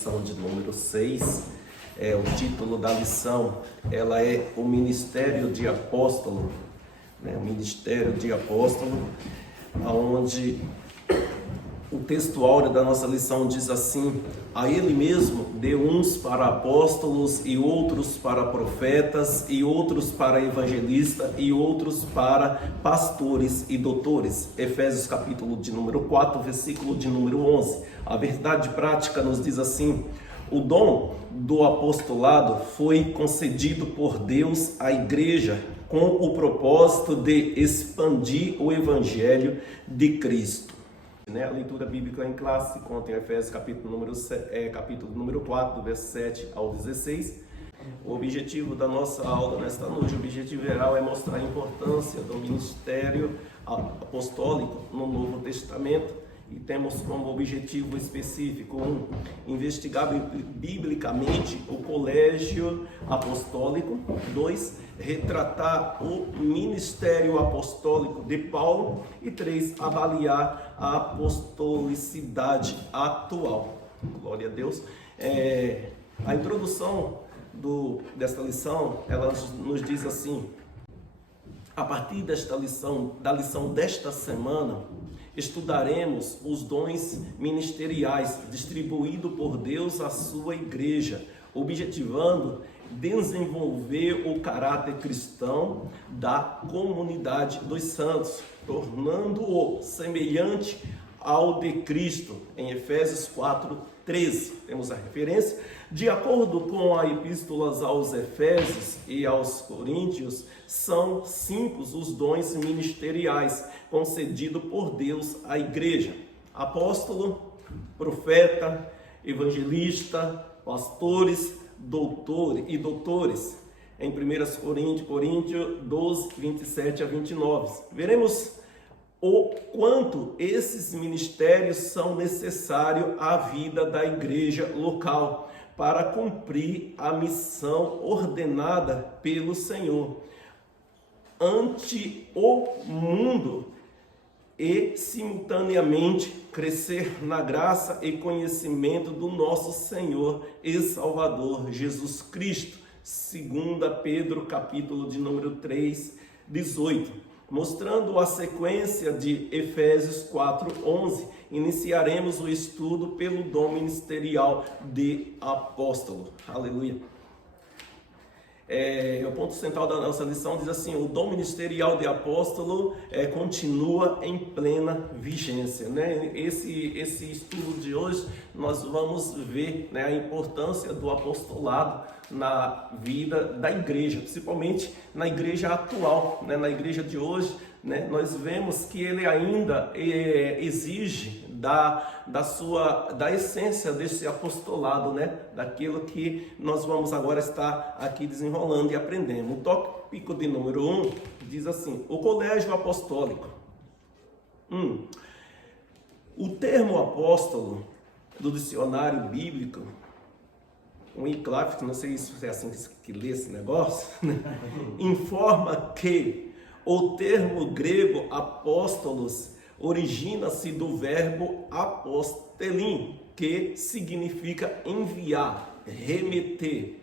Lição de número 6, o título da lição, ela é o Ministério de Apóstolo, o Ministério de Apóstolo, onde o texto áureo da nossa lição diz assim: a ele mesmo deu uns para apóstolos, e outros para profetas, e outros para evangelistas, e outros para pastores e doutores. Efésios capítulo de número 4, versículo de número 11. A verdade prática nos diz assim: o dom do apostolado foi concedido por Deus à igreja com o propósito de expandir o evangelho de Cristo. A leitura bíblica em classe conta em Efésios capítulo número 4, do verso 7 ao 16. O objetivo da nossa aula nesta noite, o objetivo geral, é mostrar a importância do ministério apostólico no Novo Testamento. E temos como objetivo específico: investigar biblicamente o colégio apostólico. 2, retratar o ministério apostólico de Paulo. E 3, avaliar a apostolicidade atual. Glória a Deus. A introdução desta lição, ela nos diz assim: a partir desta lição, da lição desta semana, estudaremos os dons ministeriais distribuídos por Deus à sua igreja, objetivando desenvolver o caráter cristão da comunidade dos santos, tornando-o semelhante ao de Cristo. Em Efésios 4:13, temos a referência. De acordo com a epístolas aos Efésios e aos Coríntios, são 5 os dons ministeriais concedidos por Deus à igreja: apóstolo, profeta, evangelista, pastores, doutores e doutores. Em 1 Coríntios 12, 27 a 29. Veremos o quanto esses ministérios são necessários à vida da igreja local para cumprir a missão ordenada pelo Senhor ante o mundo e, simultaneamente, crescer na graça e conhecimento do nosso Senhor e Salvador Jesus Cristo. 2 Pedro, capítulo de número 3, 18. Mostrando a sequência de Efésios 4:11, iniciaremos o estudo pelo dom ministerial de apóstolo. Aleluia. O ponto central da nossa lição diz assim: o dom ministerial de apóstolo continua em plena vigência. Esse estudo de hoje, nós vamos ver a importância do apostolado na vida da igreja, principalmente na igreja atual, na igreja de hoje. Nós vemos que ele ainda exige da essência desse apostolado, daquilo que nós vamos agora estar aqui desenrolando e aprendendo. O tópico de número 1 diz assim: o colégio apostólico. O termo apóstolo do dicionário bíblico, um Wycliffe, não sei se é assim que lê esse negócio, informa que o termo grego apóstolos origina-se do verbo apostelim, que significa enviar, remeter.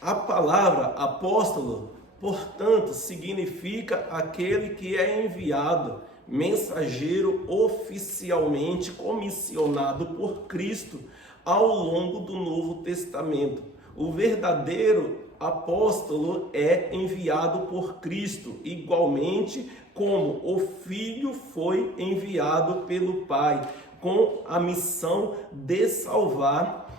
A palavra apóstolo, portanto, significa aquele que é enviado, mensageiro oficialmente comissionado por Cristo ao longo do Novo Testamento. O verdadeiro apóstolo é enviado por Cristo, igualmente como o Filho foi enviado pelo Pai, com a missão de salvar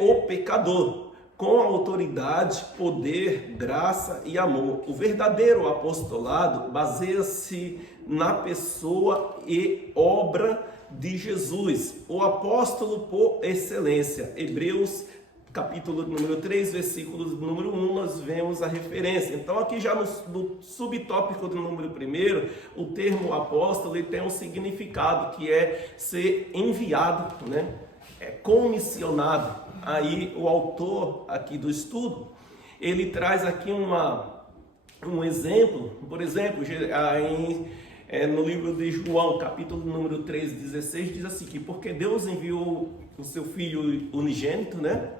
o pecador, com autoridade, poder, graça e amor. O verdadeiro apostolado baseia-se na pessoa e obra de Jesus, o apóstolo por excelência. Hebreus capítulo número 3, versículo número 1, nós vemos a referência. Então, aqui já no subtópico do número 1, o termo apóstolo ele tem um significado que é ser enviado, comissionado. Aí, o autor aqui do estudo, ele traz aqui um exemplo, por exemplo, em no livro de João, capítulo número 3, 16, diz assim, que porque Deus enviou o seu Filho unigênito, né?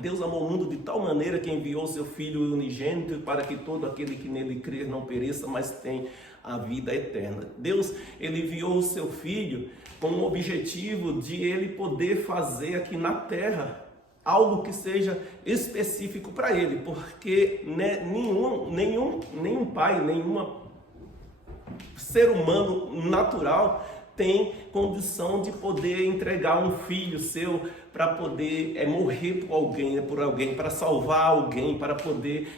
Deus amou o mundo de tal maneira que enviou o seu Filho unigênito para que todo aquele que nele crer não pereça, mas tenha a vida eterna. Deus, ele enviou o seu Filho com o objetivo de ele poder fazer aqui na terra algo que seja específico para ele, porque né, nenhum pai, nenhum ser humano natural tem condição de poder entregar um filho seu para poder morrer por alguém, para salvar alguém, para poder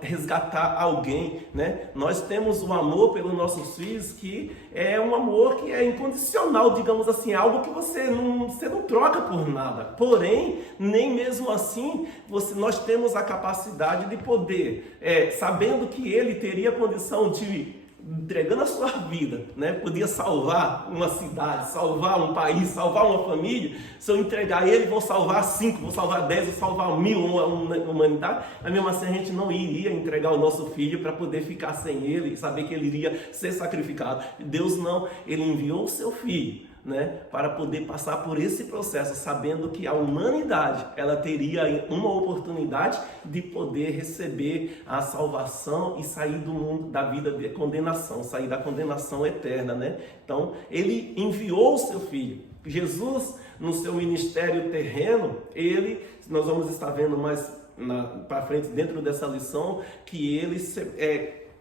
resgatar alguém, né? Nós temos um amor pelos nossos filhos que é um amor que é incondicional, digamos assim, algo que você não troca por nada. Porém, nem mesmo assim nós temos a capacidade de poder, sabendo que ele teria condição de, entregando a sua vida, né? Podia salvar uma cidade, salvar um país, salvar uma família. Se eu entregar ele, vou salvar 5, vou salvar 10, vou salvar 1000 uma humanidade. Mas mesmo assim a gente não iria entregar o nosso filho para poder ficar sem ele e saber que ele iria ser sacrificado. Deus não, ele enviou o seu filho, né, para poder passar por esse processo, sabendo que a humanidade ela teria uma oportunidade de poder receber a salvação e sair do mundo da vida de condenação, sair da condenação eterna, né? Então, ele enviou o seu filho. Jesus, no seu ministério terreno, nós vamos estar vendo mais para frente dentro dessa lição, que ele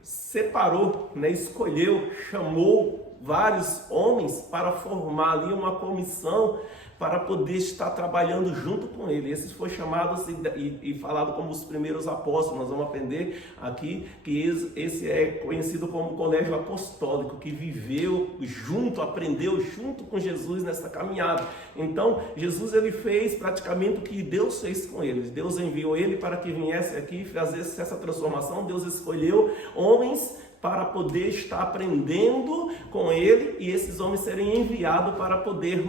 separou, né, escolheu, chamou vários homens para formar ali uma comissão para poder estar trabalhando junto com ele. Esses foram chamados e falados como os primeiros apóstolos. Nós vamos aprender aqui que esse é conhecido como colégio apostólico, que viveu junto, aprendeu junto com Jesus nessa caminhada. Então, Jesus ele fez praticamente o que Deus fez com eles. Deus enviou ele para que viesse aqui e fizesse essa transformação. Deus escolheu homens para poder estar aprendendo com ele e esses homens serem enviados para poder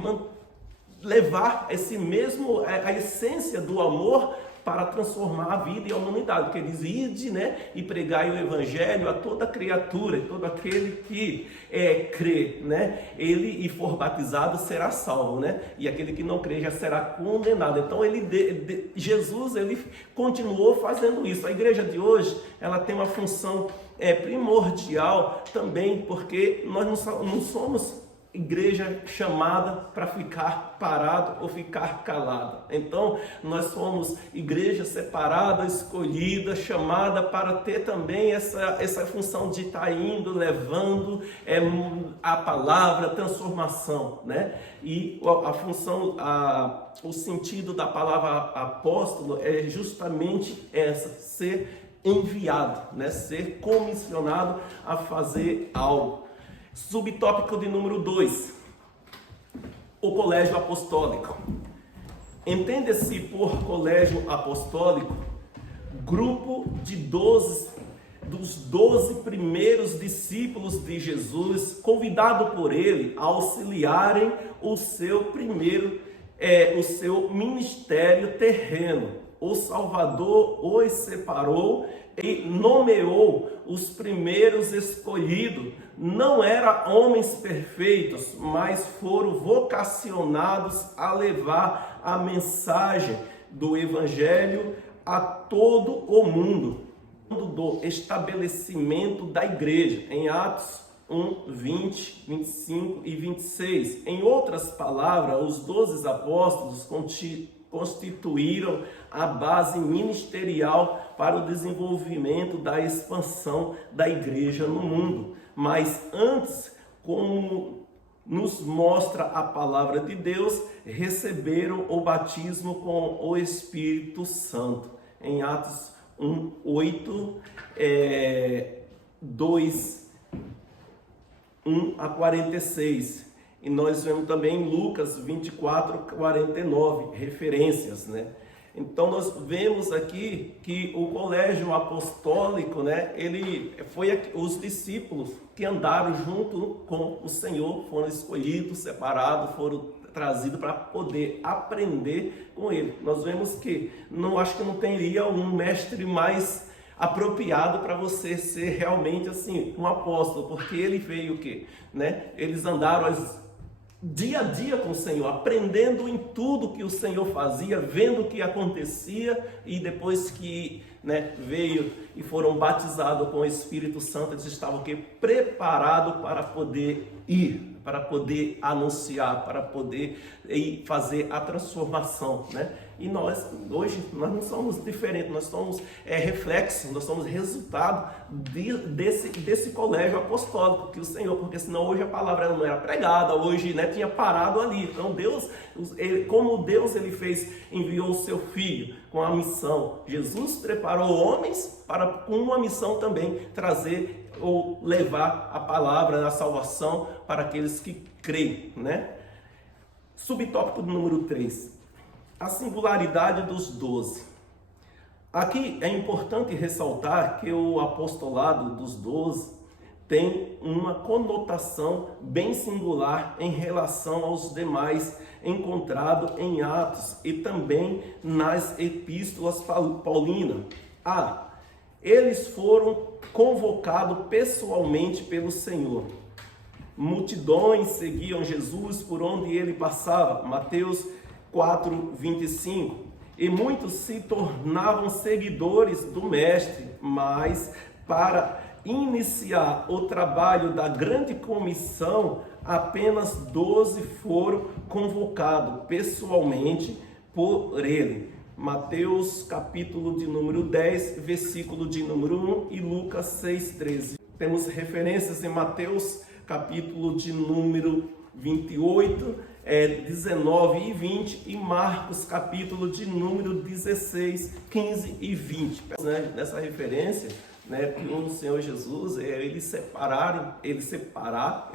levar a essência do amor para transformar a vida e a humanidade, porque diz, ide, né, e pregai o evangelho a toda criatura, todo aquele que crê, né, ele e for batizado será salvo, né, e aquele que não crê já será condenado. Então Jesus ele continuou fazendo isso. A igreja de hoje ela tem uma função primordial também, porque nós não somos igreja chamada para ficar parado ou ficar calado. Então, nós somos igreja separada, escolhida, chamada para ter também essa função de estar indo, levando a palavra, a transformação, né? E a função, o sentido da palavra apóstolo é justamente essa, ser enviado, né? Ser comissionado a fazer algo. Subtópico de número 2, o colégio apostólico. Entende-se por colégio apostólico grupo dos 12 primeiros discípulos de Jesus, convidado por ele a auxiliarem o seu ministério terreno. O Salvador os separou e nomeou os primeiros escolhidos. Não eram homens perfeitos, mas foram vocacionados a levar a mensagem do Evangelho a todo o mundo. Do estabelecimento da igreja, em Atos 1, 20, 25 e 26. Em outras palavras, os 12 apóstolos constituíram a base ministerial para o desenvolvimento da expansão da igreja no mundo. Mas antes, como nos mostra a palavra de Deus, receberam o batismo com o Espírito Santo. Em Atos 1, 8, 2, 1 a 46. E nós vemos também em Lucas 24, 49, referências, né? Então nós vemos aqui que o colégio apostólico, né, ele foi os discípulos que andaram junto com o Senhor, foram escolhidos, separados, foram trazidos para poder aprender com ele. Nós vemos que acho que não teria um mestre mais apropriado para você ser realmente assim um apóstolo, porque ele veio o quê? Né? Eles andaram dia a dia com o Senhor, aprendendo em tudo que o Senhor fazia, vendo o que acontecia, e depois que, né, veio e foram batizados com o Espírito Santo, eles estavam aqui preparados para poder ir, para poder anunciar, para poder ir fazer a transformação, né? E nós, hoje, nós não somos diferentes, nós somos reflexos, nós somos resultado desse colégio apostólico que o Senhor, porque senão hoje a palavra não era pregada, hoje, né, tinha parado ali. Então Deus, como Deus ele fez, enviou o seu Filho com a missão. Jesus preparou homens para com uma missão também, trazer ou levar a palavra, a salvação para aqueles que creem, né? Subtópico número 3. A singularidade dos 12. Aqui é importante ressaltar que o apostolado dos 12 tem uma conotação bem singular em relação aos demais, encontrado em Atos e também nas epístolas paulinas. Eles foram convocados pessoalmente pelo Senhor. Multidões seguiam Jesus por onde ele passava. Mateus 4:25. E muitos se tornavam seguidores do Mestre, mas para iniciar o trabalho da grande comissão, apenas 12 foram convocados pessoalmente por ele. Mateus capítulo de número 10, versículo de número 1 e Lucas 6:13. Temos referências em Mateus capítulo de número 28, 19 e 20, e Marcos capítulo de número 16, 15 e 20. Nessa referência, né, que o Senhor Jesus, ele separar, ele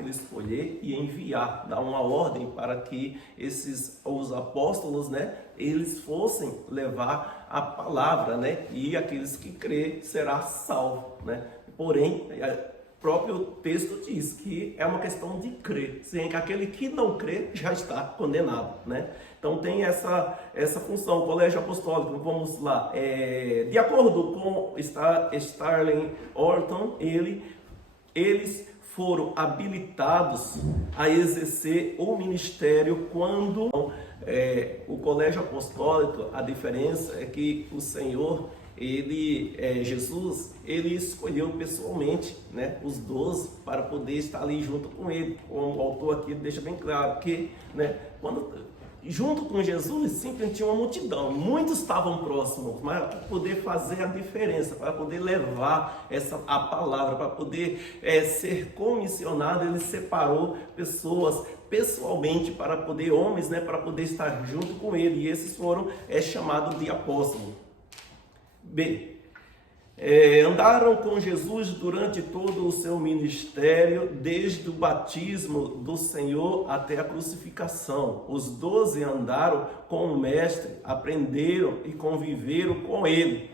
escolher e enviar, dar uma ordem para que os apóstolos, né, eles fossem levar a palavra, né, e aqueles que crê será salvo, né. Porém, o próprio texto diz que é uma questão de crer, sem que aquele que não crê já está condenado, né? Então tem essa função. O colégio apostólico, vamos lá, de acordo com Sterling Orton, eles foram habilitados a exercer o ministério quando o colégio apostólico, a diferença é que o Senhor, Jesus, ele escolheu pessoalmente, né, os 12 para poder estar ali junto com ele. Como o autor aqui deixa bem claro que, né, junto com Jesus sempre tinha uma multidão, muitos estavam próximos, mas para poder fazer a diferença, para poder levar a palavra, para poder ser comissionado, ele separou pessoas pessoalmente para poder, homens, né, para poder estar junto com ele, e esses foram chamados de apóstolos. B. Andaram com Jesus durante todo o seu ministério, desde o batismo do Senhor até a crucificação. Os 12 andaram com o Mestre, aprenderam e conviveram com ele.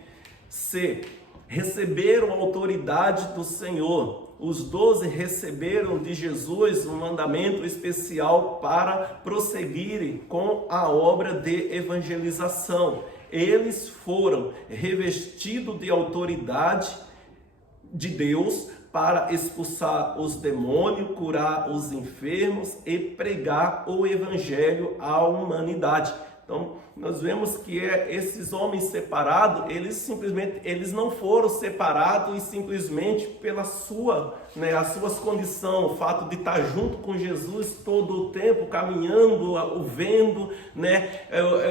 C. Receberam a autoridade do Senhor. Os 12 receberam de Jesus um mandamento especial para prosseguirem com a obra de evangelização. Eles foram revestidos de autoridade de Deus para expulsar os demônios, curar os enfermos e pregar o evangelho à humanidade. Então, nós vemos que esses homens separados, eles não foram separados e simplesmente pela as suas condições, o fato de estar junto com Jesus todo o tempo, caminhando, vendo, né,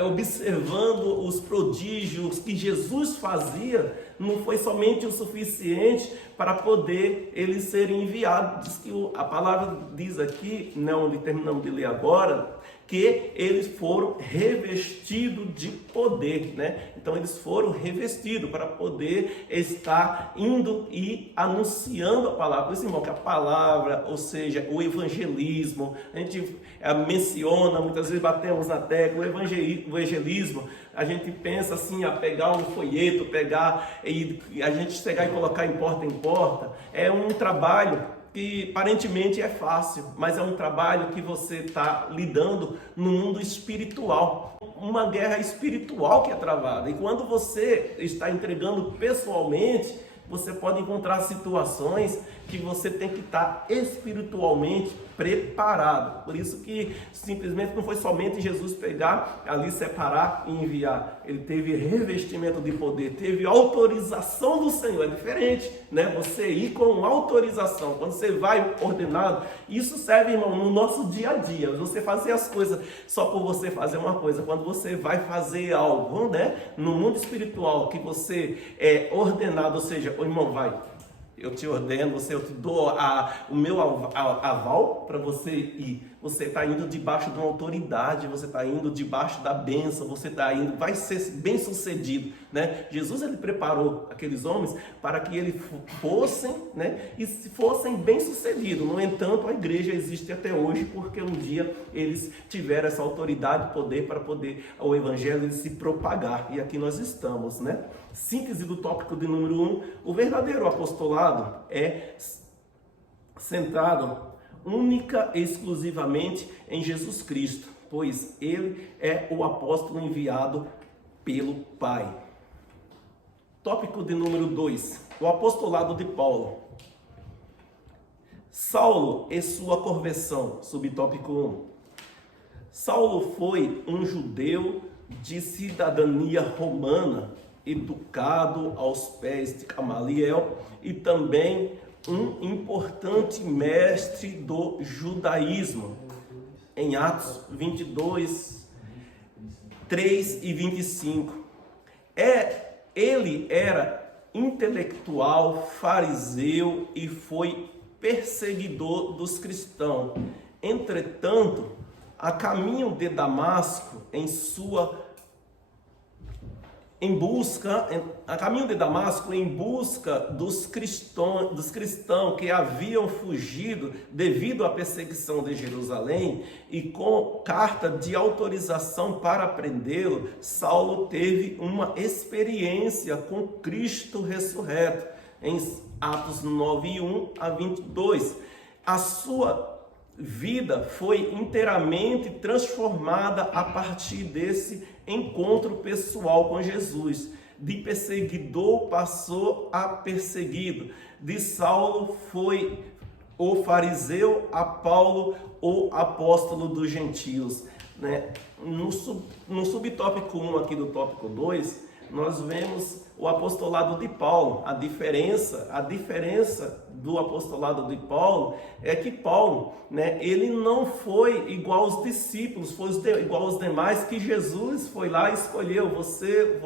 observando os prodígios que Jesus fazia, não foi somente o suficiente para poder eles serem enviados. Diz que a palavra diz aqui, onde terminamos de ler agora, que eles foram revestidos de poder, né? Então eles foram revestidos para poder estar indo e anunciando a palavra. Por isso, irmão, que a palavra, ou seja, o evangelismo, a gente menciona, muitas vezes batemos na tecla, o evangelismo, a gente pensa assim, a pegar um folheto, e a gente chegar e colocar em porta, é um trabalho que aparentemente é fácil, mas é um trabalho que você está lidando no mundo espiritual. Uma guerra espiritual que é travada. E quando você está entregando pessoalmente, você pode encontrar situações que você tem que estar espiritualmente preparado. Por isso que simplesmente não foi somente Jesus pegar, ali separar e enviar. Ele teve revestimento de poder, teve autorização do Senhor. É diferente, né? Você ir com autorização. Quando você vai ordenado, isso serve, irmão, no nosso dia a dia. Você fazer as coisas só por você fazer uma coisa. Quando você vai fazer algo, né? No mundo espiritual, que você é ordenado, ou seja, o irmão vai, eu te ordeno, eu te dou o meu aval para você ir. Você está indo debaixo de uma autoridade, você está indo debaixo da bênção, você está indo, vai ser bem sucedido, né? Jesus, ele preparou aqueles homens para que eles fossem, né? E fossem bem sucedidos. No entanto, a igreja existe até hoje porque um dia eles tiveram essa autoridade e poder para poder o evangelho se propagar. E aqui nós estamos, né? Síntese do tópico de número 1, o verdadeiro apostolado é centrado única e exclusivamente em Jesus Cristo, pois ele é o apóstolo enviado pelo Pai. Tópico de número 2, o apostolado de Paulo. Saulo e sua conversão, subtópico 1. Saulo foi um judeu de cidadania romana, educado aos pés de Gamaliel e também um importante mestre do judaísmo. Em Atos 22, 3 e 25. Ele era intelectual, fariseu e foi perseguidor dos cristãos. Entretanto, a caminho de Damasco, em busca dos cristãos que haviam fugido devido à perseguição de Jerusalém e com carta de autorização para prendê-lo, Saulo teve uma experiência com Cristo ressurreto, em Atos 9, 1 a 22. A sua vida foi inteiramente transformada a partir desse encontro pessoal com Jesus. De perseguidor passou a perseguido. De Saulo foi o fariseu, a Paulo o apóstolo dos gentios, né? No subtópico 1 aqui do tópico 2, nós vemos o apostolado de Paulo. A diferença do apostolado de Paulo é que Paulo, né, ele não foi igual aos discípulos, foi igual aos demais que Jesus foi lá e escolheu, você.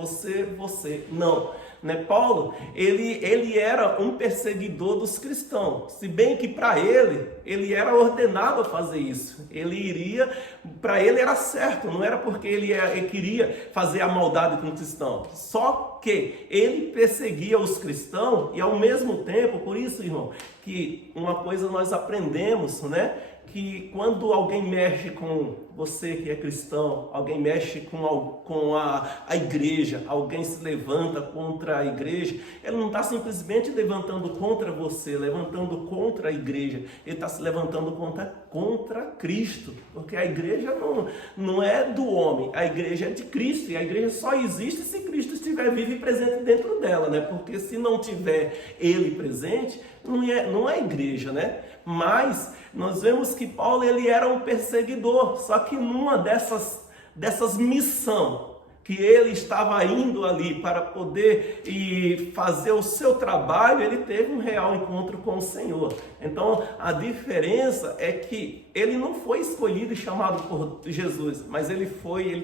Não, né? Paulo, ele era um perseguidor dos cristãos, se bem que para ele era ordenado a fazer isso. Para ele era certo, não era porque ele queria fazer a maldade com o cristão. Só que ele perseguia os cristãos e ao mesmo tempo, por isso, irmão, que uma coisa nós aprendemos, né? Que quando alguém mexe com você que é cristão, alguém mexe com a igreja, alguém se levanta contra a igreja, ele não está simplesmente levantando contra você, levantando contra a igreja, ele está se levantando contra Cristo, porque a igreja não é do homem, a igreja é de Cristo, e a igreja só existe se Cristo estiver vivo e presente dentro dela, né? Porque se não tiver ele presente, não é igreja, né? Mas nós vemos que Paulo, ele era um perseguidor, só que numa dessas missões que ele estava indo ali para poder fazer o seu trabalho, ele teve um real encontro com o Senhor. Então a diferença é que ele não foi escolhido e chamado por Jesus, mas ele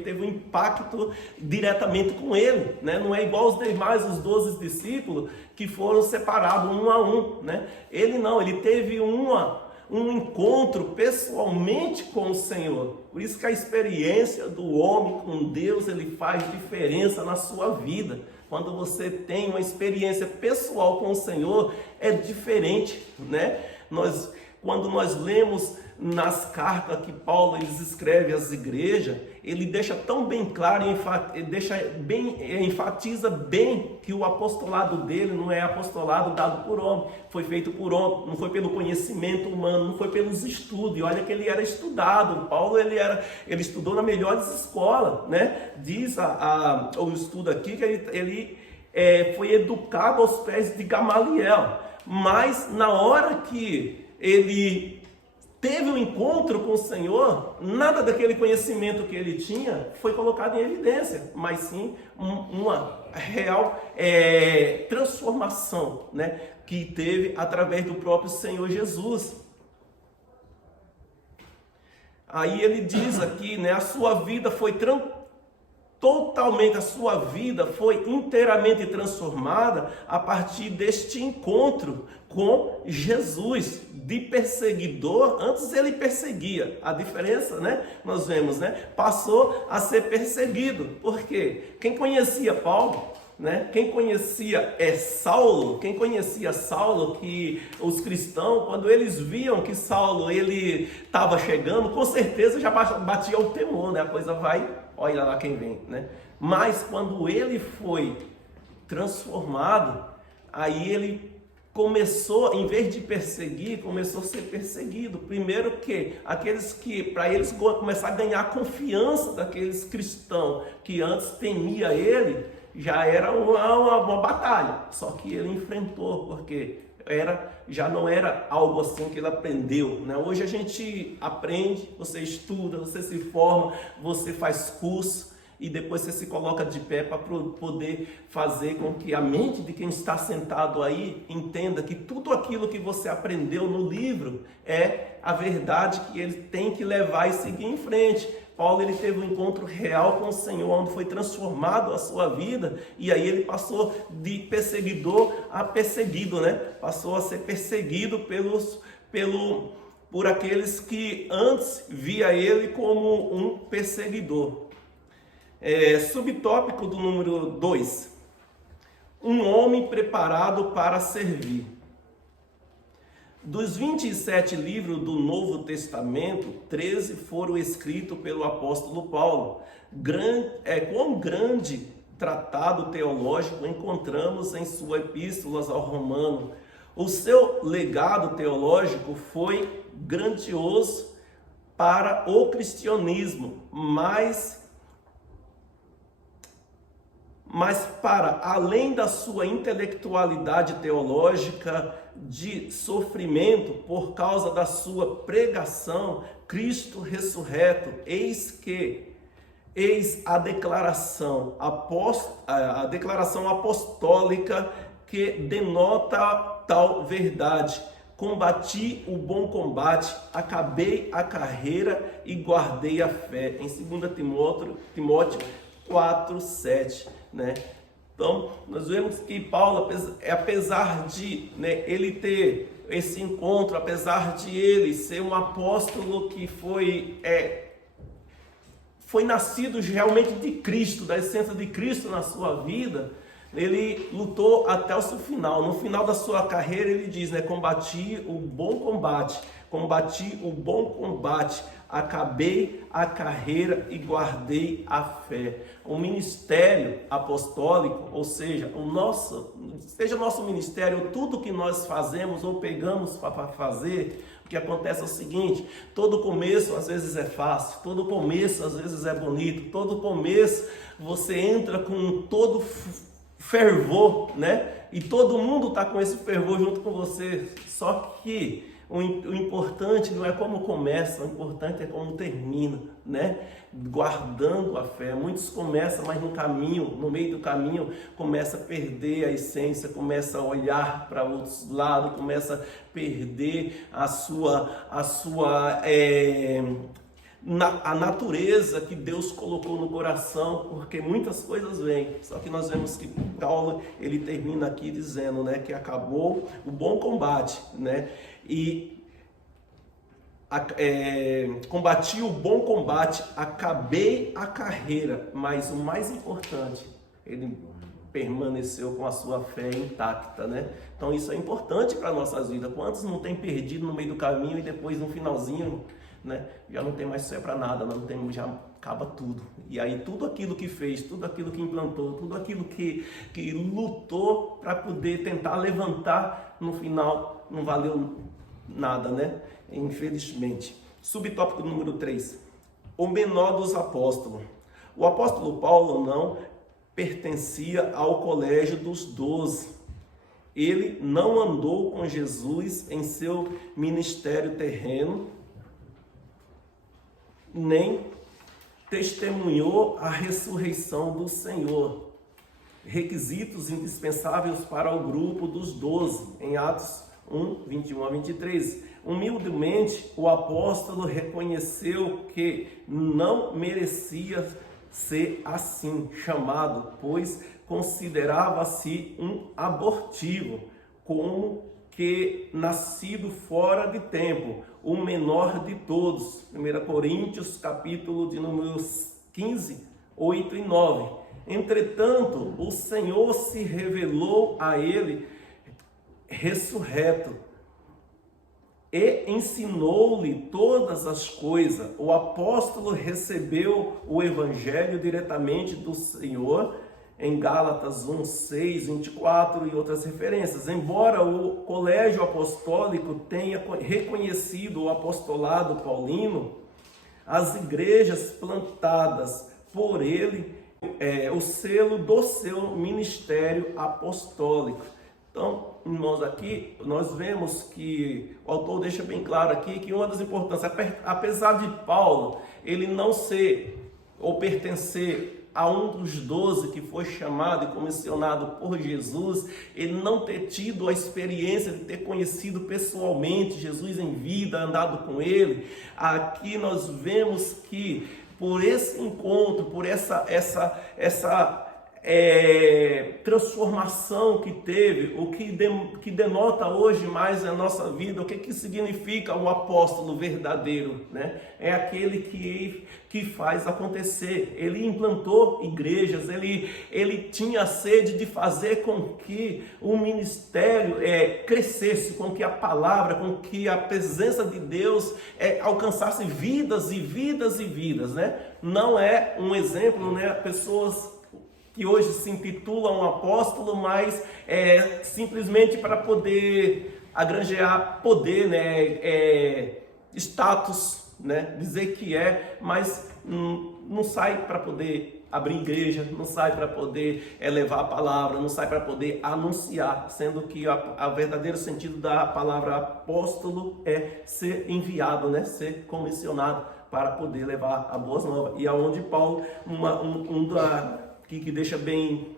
teve um impacto diretamente com ele, né? Não é igual os demais, os 12 discípulos que foram separados um a um, né? Ele teve um encontro pessoalmente com o Senhor. Por isso que a experiência do homem com Deus, ele faz diferença na sua vida. Quando você tem uma experiência pessoal com o Senhor, é diferente, né? Quando nós lemos nas cartas que Paulo escreve às igrejas, ele deixa tão bem claro, enfatiza bem que o apostolado dele não é apostolado dado por homem, foi feito por homem, não foi pelo conhecimento humano, não foi pelos estudos. E olha que ele era estudado. Paulo ele estudou nas melhores escolas, né? Diz o estudo aqui que ele foi educado aos pés de Gamaliel, mas na hora que ele teve um encontro com o Senhor, nada daquele conhecimento que ele tinha foi colocado em evidência, mas sim uma real transformação, né, que teve através do próprio Senhor Jesus. Aí ele diz aqui, né, a sua vida foi inteiramente transformada a partir deste encontro com Jesus. De perseguidor, antes ele perseguia, a diferença, né, nós vemos, né, passou a ser perseguido. Por quê? Quem conhecia Paulo, né, quem conhecia Saulo, que os cristãos, quando eles viam que Saulo ele estava chegando, com certeza já batia o temor, né, a coisa vai, olha lá quem vem, né? Mas quando ele foi transformado, aí ele começou, em vez de perseguir, começou a ser perseguido. Primeiro para eles começar a ganhar a confiança daqueles cristãos que antes temia ele, já era uma batalha. Só que ele enfrentou, porque já não era algo assim que ele aprendeu, né? Hoje a gente aprende, você estuda, você se forma, você faz curso e depois você se coloca de pé para poder fazer com que a mente de quem está sentado aí entenda que tudo aquilo que você aprendeu no livro é a verdade que ele tem que levar e seguir em frente. Paulo ele teve um encontro real com o Senhor, onde foi transformado a sua vida, e aí ele passou de perseguidor a perseguido, né? Passou a ser perseguido por aqueles que antes via ele como um perseguidor. Subtópico do número 2. Um homem preparado para servir. Dos 27 livros do Novo Testamento, 13 foram escritos pelo apóstolo Paulo. Quão grande tratado teológico encontramos em suas epístolas ao Romano. O seu legado teológico foi grandioso para o cristianismo, mas para além da sua intelectualidade teológica de sofrimento por causa da sua pregação, Cristo ressurreto, eis a declaração apostólica que denota tal verdade. Combati o bom combate, acabei a carreira e guardei a fé. Em 2 Timóteo 4:7, né? Então, nós vemos que Paulo, apesar de, né, ele ter esse encontro, apesar de ele ser um apóstolo que foi nascido realmente de Cristo, da essência de Cristo na sua vida, ele lutou até o seu final. No final da sua carreira ele diz, né, combati o bom combate, acabei a carreira e guardei a fé. O ministério apostólico, ou seja, nosso ministério, tudo que nós fazemos ou pegamos para fazer, o que acontece é o seguinte: todo começo às vezes é fácil, todo começo às vezes é bonito, todo começo você entra com todo fervor, né? E todo mundo está com esse fervor junto com você. Só que o importante não é como começa, o importante é como termina, né? Guardando a fé. Muitos começam, mas no meio do caminho, começa a perder a essência, começa a olhar para outros lados, começa a perder a natureza que Deus colocou no coração, porque muitas coisas vêm. Só que nós vemos que Paulo, ele termina aqui dizendo, né, que acabou o bom combate, né, e combati o bom combate, acabei a carreira, mas o mais importante, ele permaneceu com a sua fé intacta, né? Então isso é importante para nossas vidas. Quantos não tem perdido no meio do caminho e depois no finalzinho, né, já não tem mais fé para nada, não tem, já acaba tudo. E aí tudo aquilo que fez, tudo aquilo que implantou, tudo aquilo que lutou para poder tentar levantar, no final não valeu nada, né? Infelizmente. Subtópico número 3. O menor dos apóstolos. O apóstolo Paulo não pertencia ao colégio dos 12. Ele não andou com Jesus em seu ministério terreno, nem testemunhou a ressurreição do Senhor. Requisitos indispensáveis para o grupo dos 12, em Atos 1, 21 a 23. Humildemente, o apóstolo reconheceu que não merecia ser assim chamado, pois considerava-se um abortivo, como que nascido fora de tempo, o menor de todos. 1 Coríntios, capítulo de números 15, 8 e 9. Entretanto, o Senhor se revelou a ele ressurreto e ensinou-lhe todas as coisas. O apóstolo recebeu o evangelho diretamente do Senhor, em Gálatas 1, 6, 24 e outras referências. Embora o colégio apostólico tenha reconhecido o apostolado paulino, as igrejas plantadas por ele, o selo do seu ministério apostólico. Então, irmãos, aqui nós vemos que o autor deixa bem claro aqui que uma das importâncias, apesar de Paulo ele não ser ou pertencer a um dos 12 que foi chamado e comissionado por Jesus, ele não ter tido a experiência de ter conhecido pessoalmente Jesus em vida, andado com ele, aqui nós vemos que por esse encontro, por essa transformação que teve, o que denota hoje mais na nossa vida, o que significa o apóstolo verdadeiro, né? É aquele que faz acontecer. Ele implantou igrejas, ele tinha sede de fazer com que o ministério crescesse, com que a palavra, com que a presença de Deus alcançasse vidas e vidas e vidas, né? Não é um exemplo, né? Pessoas que hoje se intitulam apóstolo, mas simplesmente para poder agranjear poder, né, status, né, dizer que mas não sai para poder abrir igreja, não sai para poder levar a palavra, não sai para poder anunciar, sendo que o verdadeiro sentido da palavra apóstolo é ser enviado, né, ser comissionado para poder levar a boas novas. E aonde Paulo, que deixa bem,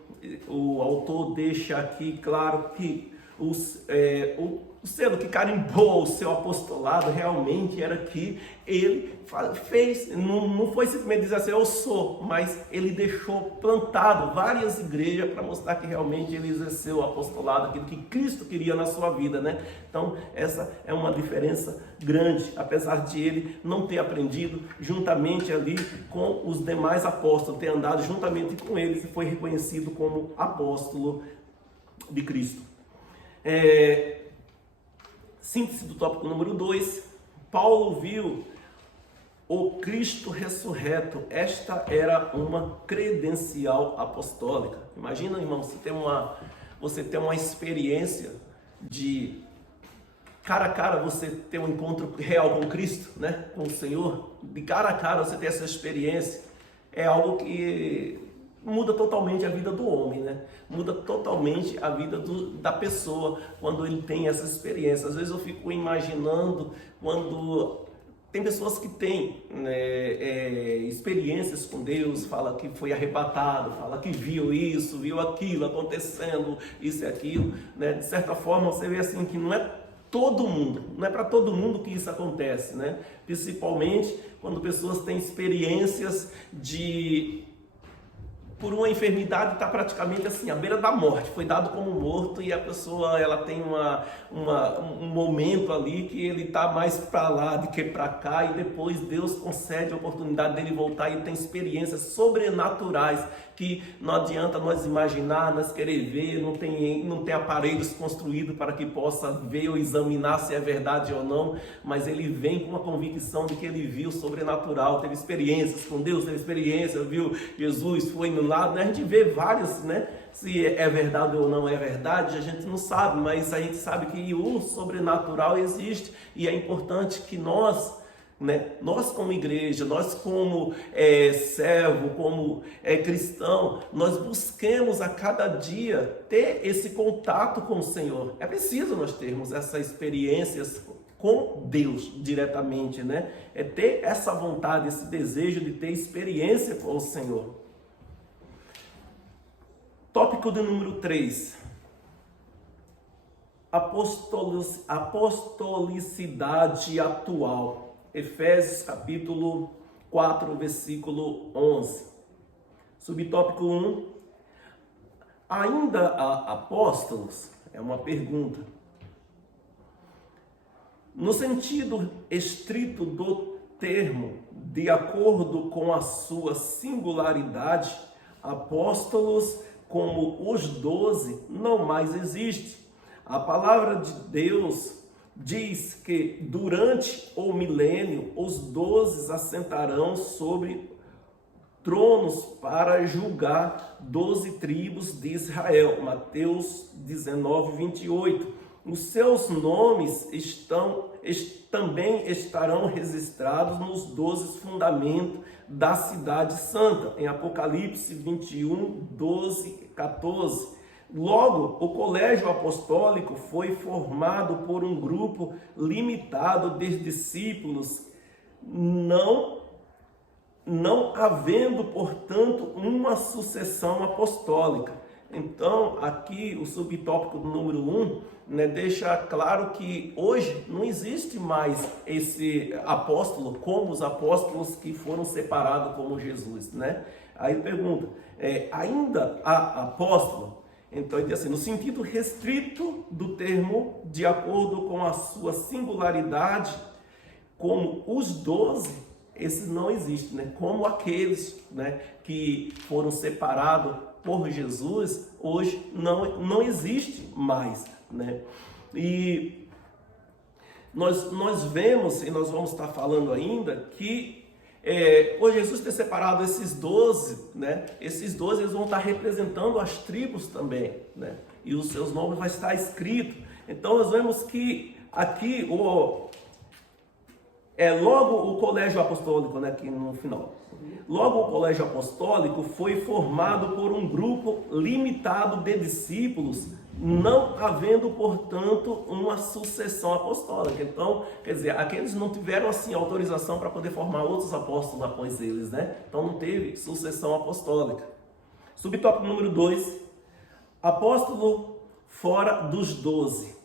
o autor deixa aqui claro que o selo que carimbou o seu apostolado realmente era que ele fez, não foi simplesmente dizer assim, eu sou, mas ele deixou plantado várias igrejas para mostrar que realmente ele exerceu o apostolado, aquilo que Cristo queria na sua vida, né? Então essa é uma diferença grande, apesar de ele não ter aprendido juntamente ali com os demais apóstolos, ter andado juntamente com eles e foi reconhecido como apóstolo de Cristo. Síntese do tópico número 2, Paulo viu o Cristo ressurreto. Esta era uma credencial apostólica. Imagina, irmão, você ter uma experiência de cara a cara, você ter um encontro real com Cristo, né? Com o Senhor, de cara a cara você ter essa experiência, é algo que muda totalmente a vida do homem, né? Muda totalmente a vida da pessoa quando ele tem essa experiência. Às vezes eu fico imaginando quando tem pessoas que têm, né, experiências com Deus, fala que foi arrebatado, fala que viu isso, viu aquilo acontecendo, isso e aquilo, né? De certa forma você vê assim que não é todo mundo, não é para todo mundo que isso acontece, né? Principalmente quando pessoas têm experiências por uma enfermidade, está praticamente assim, à beira da morte, foi dado como morto e a pessoa ela tem um momento ali que ele está mais para lá do que para cá e depois Deus concede a oportunidade dele voltar e tem experiências sobrenaturais que não adianta nós imaginar, nós querer ver, não tem aparelhos construídos para que possa ver ou examinar se é verdade ou não, mas ele vem com a convicção de que ele viu o sobrenatural, teve experiências com Deus, teve experiência, viu Jesus, foi no lado, né? A gente vê vários, né? Se é verdade ou não é verdade, a gente não sabe, mas a gente sabe que o sobrenatural existe e é importante que nós como igreja, nós como servo, como cristão, nós busquemos a cada dia ter esse contato com o Senhor. É preciso nós termos essas experiências com Deus diretamente, né? É ter essa vontade, esse desejo de ter experiência com o Senhor. Tópico de número 3. Apostolicidade atual. Efésios capítulo 4, versículo 11. Subtópico 1. Ainda há apóstolos? É uma pergunta. No sentido estrito do termo, de acordo com a sua singularidade, apóstolos como os 12 não mais existe. A palavra de Deus diz que durante o milênio os 12 assentarão sobre tronos para julgar 12 tribos de Israel. Mateus 19, 28. Os seus nomes também estarão registrados nos 12 fundamentos da cidade santa, em Apocalipse 21, 12, 14. Logo, o colégio apostólico foi formado por um grupo limitado de discípulos, não havendo, portanto, uma sucessão apostólica. Então, aqui o subtópico do número 1, deixa claro que hoje não existe mais esse apóstolo como os apóstolos que foram separados como Jesus, né? Aí pergunta, ainda há apóstolo? Então, ele diz assim, no sentido restrito do termo, de acordo com a sua singularidade, como os 12, esses não existem, né? Como aqueles, né, que foram separados por Jesus, hoje não existe mais, né? E nós vemos, e nós vamos estar falando ainda, que por Jesus ter separado esses 12, né? Esses 12 eles vão estar representando as tribos também, né? E os seus nomes vai estar escrito. Então nós vemos que aqui logo o colégio apostólico, né? Aqui no final. Logo o colégio apostólico foi formado por um grupo limitado de discípulos, não havendo, portanto, uma sucessão apostólica. Então, quer dizer, aqueles não tiveram assim autorização para poder formar outros apóstolos após eles, né? Então não teve sucessão apostólica. Subtópico número 2, apóstolo fora dos 12.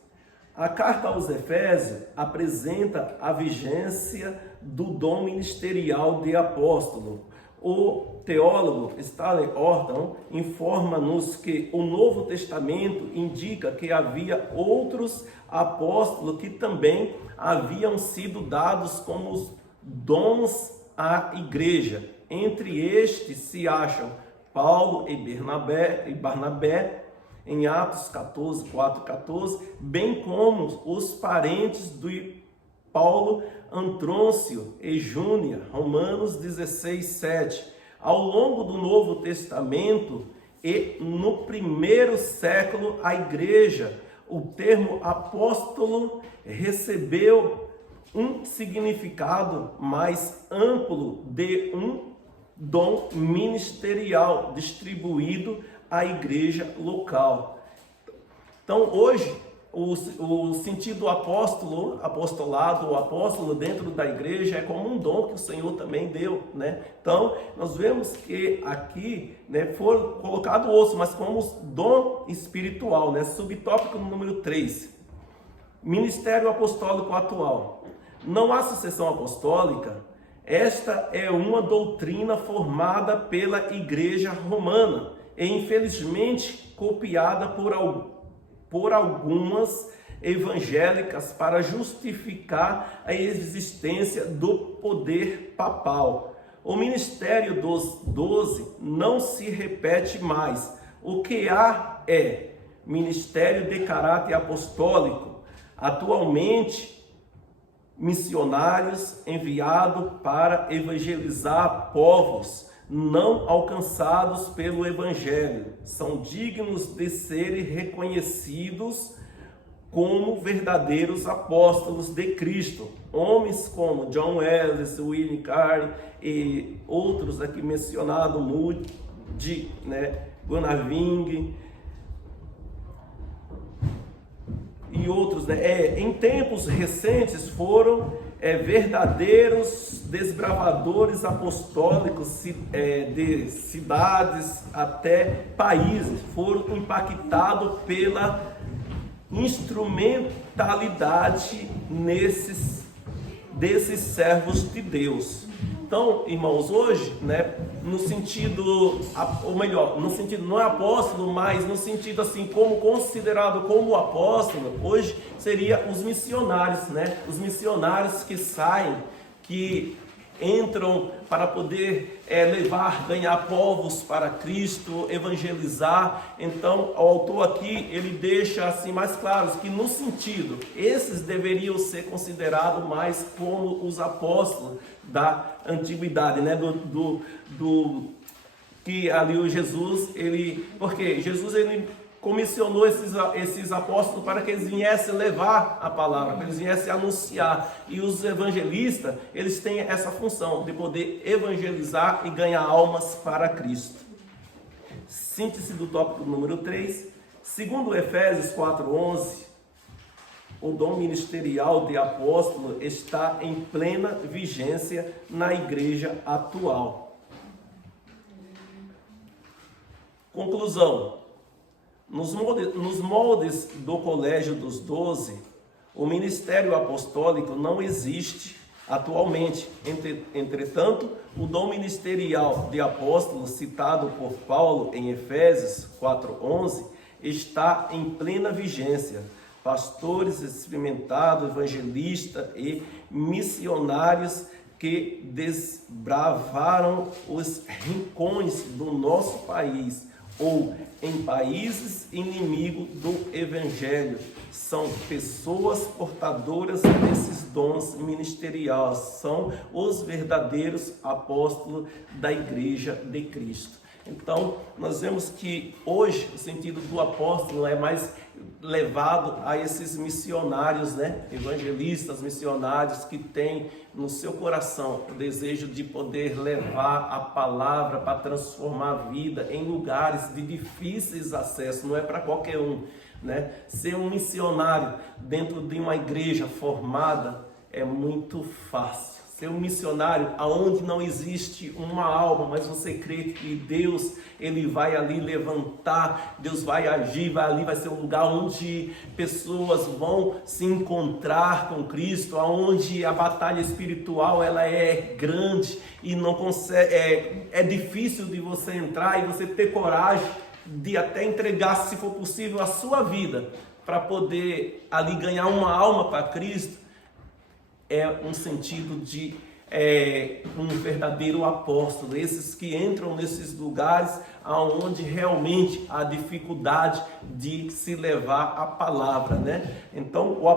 A carta aos Efésios apresenta a vigência do dom ministerial de apóstolo. O teólogo Stanley Horton informa-nos que o Novo Testamento indica que havia outros apóstolos que também haviam sido dados como dons à igreja. Entre estes se acham Paulo e Barnabé, em Atos 14, 4, 14, bem como os parentes do Paulo, Antrôncio e Júnia, Romanos 16, 7. Ao longo do Novo Testamento e no primeiro século, a igreja, o termo apóstolo recebeu um significado mais amplo de um dom ministerial distribuído à igreja local. Então, hoje, o sentido apostolado, o apóstolo dentro da igreja é como um dom que o Senhor também deu, né? Então, nós vemos que aqui, né, foi colocado o osso, mas como dom espiritual, né? Subtópico número 3. Ministério apostólico atual. Não há sucessão apostólica. Esta é uma doutrina formada pela igreja romana e infelizmente copiada por algumas evangélicas para justificar a existência do poder papal. O ministério dos 12 não se repete mais. O que há é ministério de caráter apostólico. Atualmente, missionários enviados para evangelizar povos não alcançados pelo Evangelho. São dignos de serem reconhecidos como verdadeiros apóstolos de Cristo. Homens como John Wesley, William Carey e outros aqui mencionados, Moody, Gunnar-Ving e outros, em tempos recentes foram verdadeiros desbravadores apostólicos de cidades até países, foram impactados pela instrumentalidade desses servos de Deus. Então, irmãos, hoje, no sentido, ou melhor, no sentido não é apóstolo, mas no sentido assim, como considerado como apóstolo, hoje seria os missionários, os missionários que saem, que entram para poder ganhar povos para Cristo, evangelizar. Então, o autor aqui, ele deixa assim mais claro que no sentido, esses deveriam ser considerados mais como os apóstolos da antiguidade, que ali o Jesus, porque Jesus comissionou esses apóstolos para que eles viessem levar a palavra, para que eles viessem anunciar. E os evangelistas, eles têm essa função de poder evangelizar e ganhar almas para Cristo. Síntese do tópico número 3. Segundo Efésios 4:11, o dom ministerial de apóstolo está em plena vigência na igreja atual. Conclusão. Nos moldes do Colégio dos 12, o ministério apostólico não existe atualmente. Entretanto, o dom ministerial de apóstolo citado por Paulo em Efésios 4:11 está em plena vigência. Pastores experimentados, evangelistas e missionários que desbravaram os rincões do nosso país ou em países inimigos do Evangelho, são pessoas portadoras desses dons ministeriais, são os verdadeiros apóstolos da Igreja de Cristo. Então, nós vemos que hoje o sentido do apóstolo é mais levado a esses missionários, evangelistas, missionários que têm no seu coração o desejo de poder levar a palavra para transformar a vida em lugares de difíceis acessos, não é para qualquer um, Ser um missionário dentro de uma igreja formada é muito fácil. Ser um missionário aonde não existe uma alma, mas você crê que Deus, Ele vai ali levantar, Deus vai agir, vai ser um lugar onde pessoas vão se encontrar com Cristo, aonde a batalha espiritual ela é grande e não consegue, é difícil de você entrar e você ter coragem de até entregar, se for possível, a sua vida para poder ali ganhar uma alma para Cristo. É um sentido de um verdadeiro apóstolo, esses que entram nesses lugares aonde realmente há dificuldade de se levar a palavra, Então, a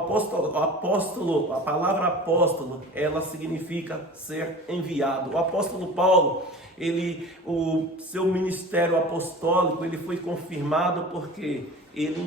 palavra apóstolo, ela significa ser enviado. O apóstolo Paulo, o seu ministério apostólico, ele foi confirmado porque ele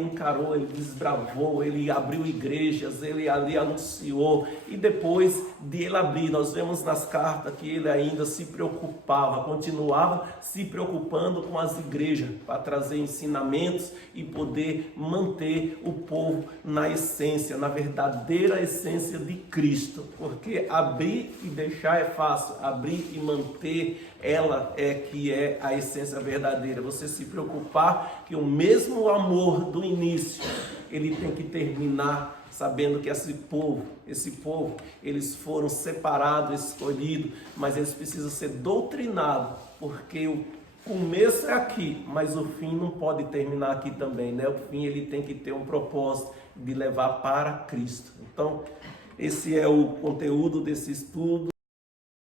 encarou, ele desbravou, ele abriu igrejas, ele ali anunciou, e depois de ele abrir, nós vemos nas cartas que ele ainda se preocupava, continuava se preocupando com as igrejas, para trazer ensinamentos e poder manter o povo na essência, na verdadeira essência de Cristo, porque abrir e deixar é fácil, abrir e manter, ela que é a essência verdadeira. Você se preocupar que o mesmo amor do início, ele tem que terminar sabendo que esse povo, eles foram separados, escolhidos, mas eles precisam ser doutrinados, porque o começo é aqui, mas o fim não pode terminar aqui também, O fim, ele tem que ter um propósito de levar para Cristo. Então, esse é o conteúdo desse estudo.